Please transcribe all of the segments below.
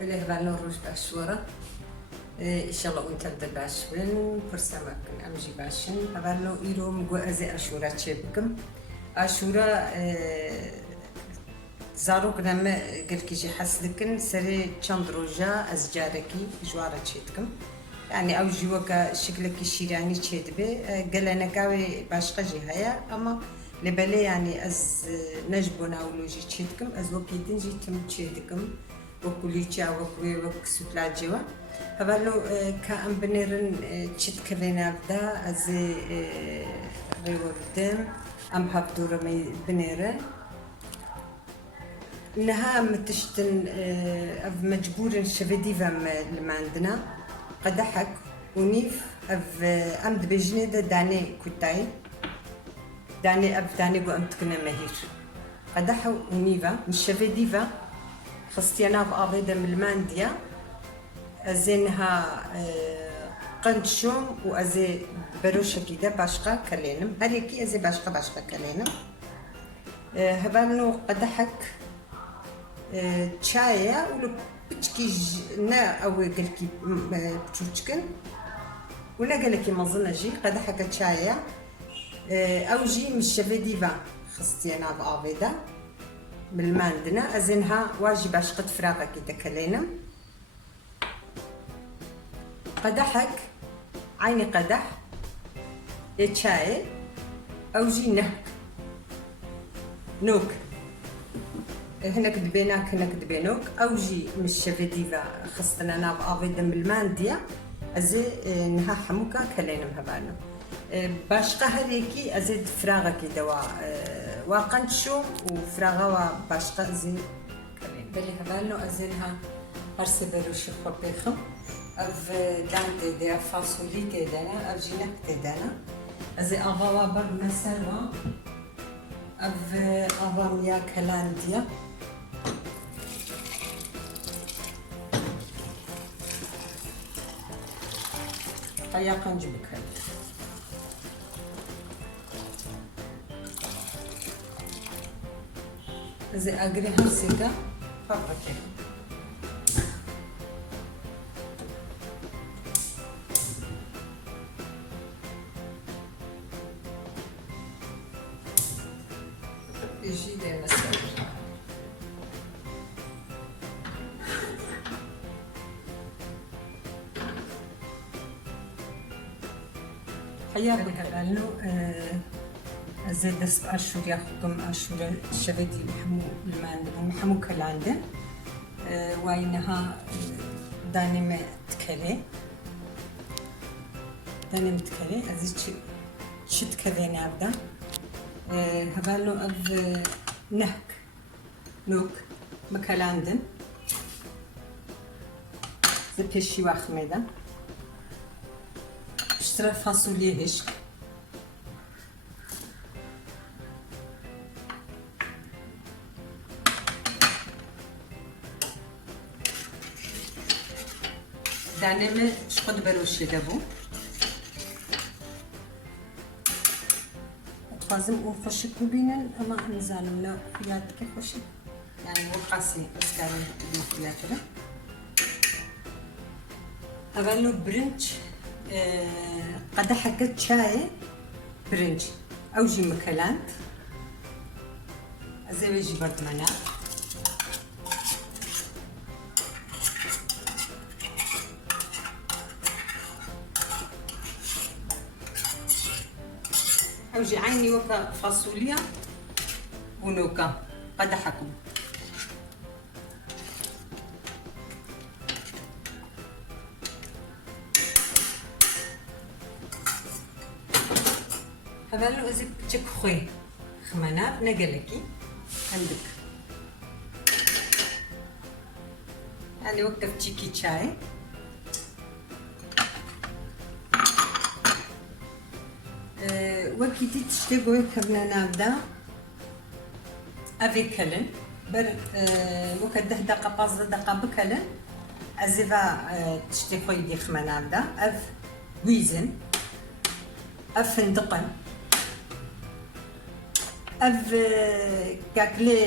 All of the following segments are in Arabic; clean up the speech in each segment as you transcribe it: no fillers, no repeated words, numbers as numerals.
إليه بالنا روج باشورة إن شاء الله وأنت بدل باشبن فرصة ممكن أمجي باشن بالنا إيرو مجو أزي أشورة تشبكم أشورة زاروك لما قلت كيجي حسدكن سري تشاندروجا أزجاركي جوارة تشيتكم يعني أو جوكا شكلك الشيراني تشيد به قال أنا كاوي باشقة جهايا أما لبالي يعني أز نجبنا ولوجي تشيدكم أز وكيدين جيتم تشيدكم وكليتشا وكوي وكسوتلا جوا هبالو كأم بنيرن تشيد كلنا بدا أز ريوردم أم هبدور مي بنيرن إنها متشتن مجبور شفدي فم لما عندنا قدحك ونيف أمد بجنيدة داني كتاي داني داني قو أمتكنا مهير قدحه ونيفا مش شفدي فا خستيانا بأبيدا من المانديا أزينها قنشوم وأزي بروشة كده باشقة كلينم هريكي أزي باشقة كلينم هبالنو قدحك تشايا ولو بتشكي نا أو قلكي بتشوتشكن ونا قلكي مظنة جي قدحك تشايا أو جي مش شفديفا خستيانا بأبيدا من الماندنا أزينها واجب عشقة فراغة كده كلينم قدحك عيني قدح تشاي أو جي نهك نوك هنا كدبيناك هنا كدبينوك أو جي مش شفديفا خصنا أنا بأبيدا من المانديا أزي نها حموكا كلينم هبانا باشقة هريكي أزيد فراغة كده وقنشو وفراغة باشقة زي كلين بلي هبالو أزينها هرسي بروشي خبيخم أف دان تيدا فاصولي تيدانا أف جينك تيدانا أزي أغاوا بر مسالوا أف أغاميا كلانديا هيا قنجبك هاي زي أجري هالسكة فبكي يجي لي مسافر حياك قالوا زي دس أشهر ياخدكم أشهر الشبدي محمو كلاندن وينها داني متكلي أزيد شت كذينا أبدا هبالو أب نهك نوك مكلاندن زي بيشي واخميدا اشترى فاصوليا هشك دانمه شقد بروشي دبو لازم وخشك بينن اما نزالم لا فياتك خشك يعني وقاسي اسكاري فياتك اغلو برنج قدحة شاي برنج او جي مكلانت زي ويجي برطمانات أوجي عيني وكا فاصوليا ونوكا قدحكم هبالو أزيب تشك خوي خمانا نقلكي عندك يعني وقف تشيكي شاي وكيتي تشتغل كبنا نبدا افي كلن بر وكده دقه باز دقه بكلن ازيفا تشتغل دي خمنا نبدا اف ويزن اف فندقن اف كاكلي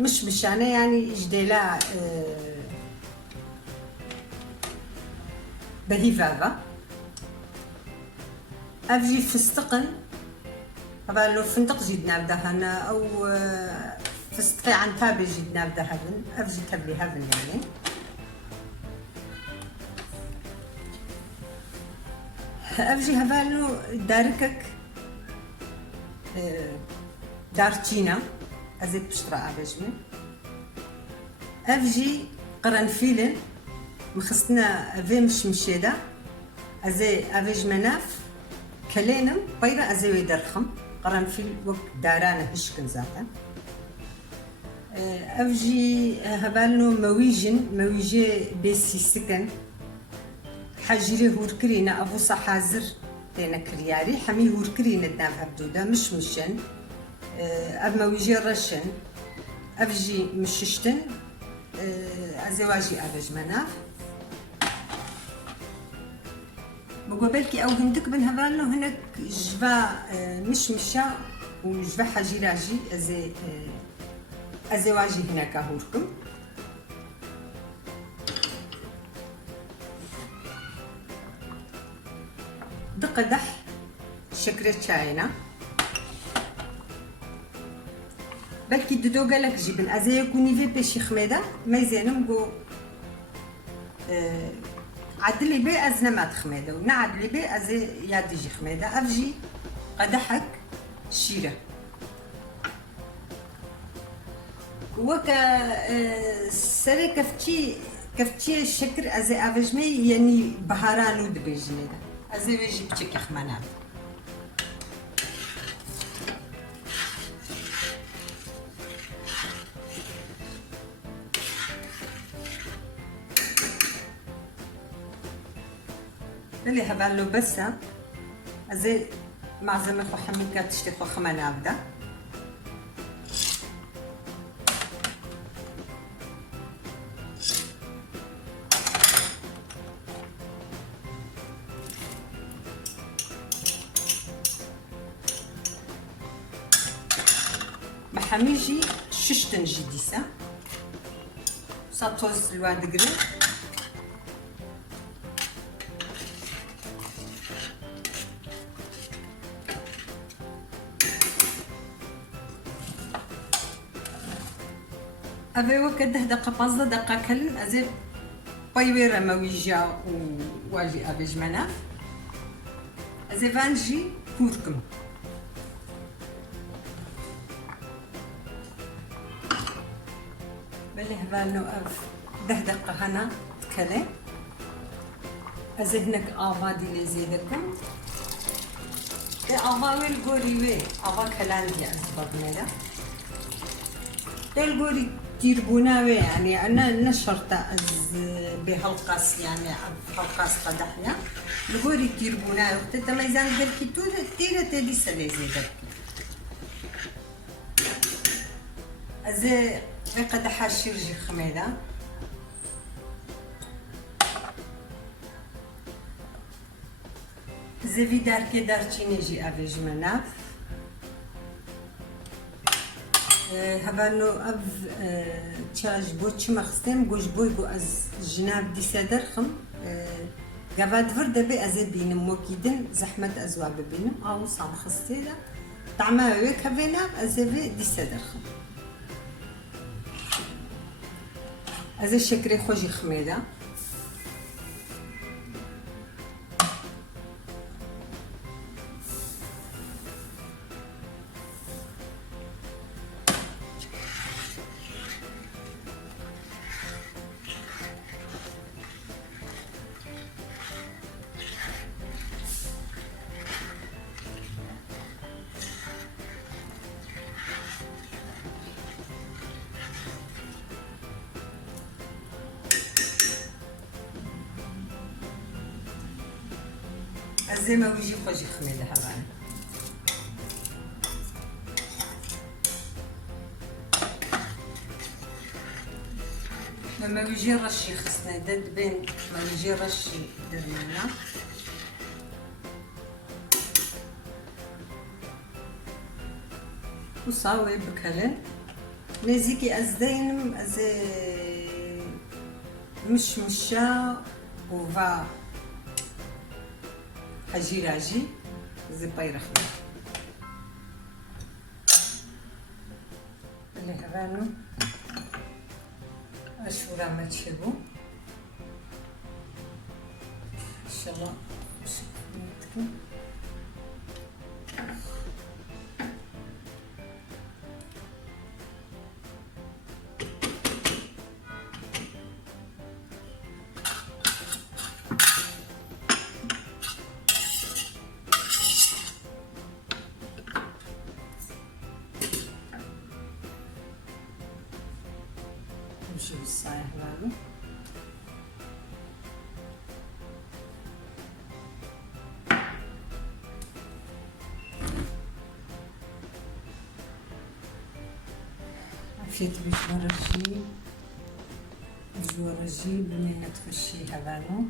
مش مشانه يعني جديلا بهيفافا افجي فستقن طبعا لو فندق جدنا بدهنا او فستقي عن تابي جدنا بدهن افجي تبلي هذن يعني افجي هبالو داركك دارتينا ازيد بشطرة افجمي افجي قرنفيل مخصنا في مش مشيدا ازي افج مناف كلينم بيرا ازي ويدرخم قرنفيل وقت دارانا هشكن زاتا افجي هبالو مويجي بيسي سكن حجري هوركرينا ابو صحازر تينا كرياري حمي هوركرينا دام هبدودا مش مشن اما ويجي رشن افجي مششتن ازواجي افج مناف بقبلكي او هندك بن هبالو هناك جفا مش مشا وجفا حجيراجي ازواجي هناك هوركم قدح شكرة شاينا بلكي ددو قالك جبن ازي يكوني في بيشي خميدة ما يزينم قو عدلي بي ازنا ما تخميدة ونعدلي بي ازي يادي جي خميدة افجي قدحك شيرة وكا سري كفتي الشكر ازي افجمي يعني بهارانو دبيجني ازي ويجي بتشكي خمانات اللي هبالو بس ازي معزمة خو حميكا تشتي خو خمانات دا محميجي ششتن جديسة ساتوز الواد قري أبي وكده دقة بازة دقة كلن أزي بايويرا مويجا وواجي أبي جمنا أزي فانجي كوركم بلي هبالو أف دقة هنا تكلي أزي هناك آفادي لزيدكم آفاوي القوريوي آفا كلان دي أسباب ميلا القوري تيربوناوي يعني أنا نشرت بهالقاس يعني بهالقاس قدحيا القوري تيربوناوي وقت تميزان قالكي تيرا تدي سلي زيدك أزي قدحها شيرجي خميدة زي في دار كي دارتيني جي أفيج مناف هبانو أف تشاج بوتش مخستم جوج بوي بو أز جناب دي سادرخم قباد فرد بي أزي بينم موكيدن زحمة أزواب بينم أو صام خستيلا طعمها ويك هبينا أزي بي دي سادرخم أزي شكري خوجي خميدة زي ما ويجي خوجي خميدة هبان لما ويجي رشي خصنا دد بين ما ويجي رشي درنا وصاوي بكلن نزيكي أزدينم أز مش مشا وفا حجيراجي زي بايرخنا اللي هبانو أشورا ما تشبو إن شاء الله شكرا. نمشي بالصايح هذا عفيت بجوارجي بمينة تفشي هذانو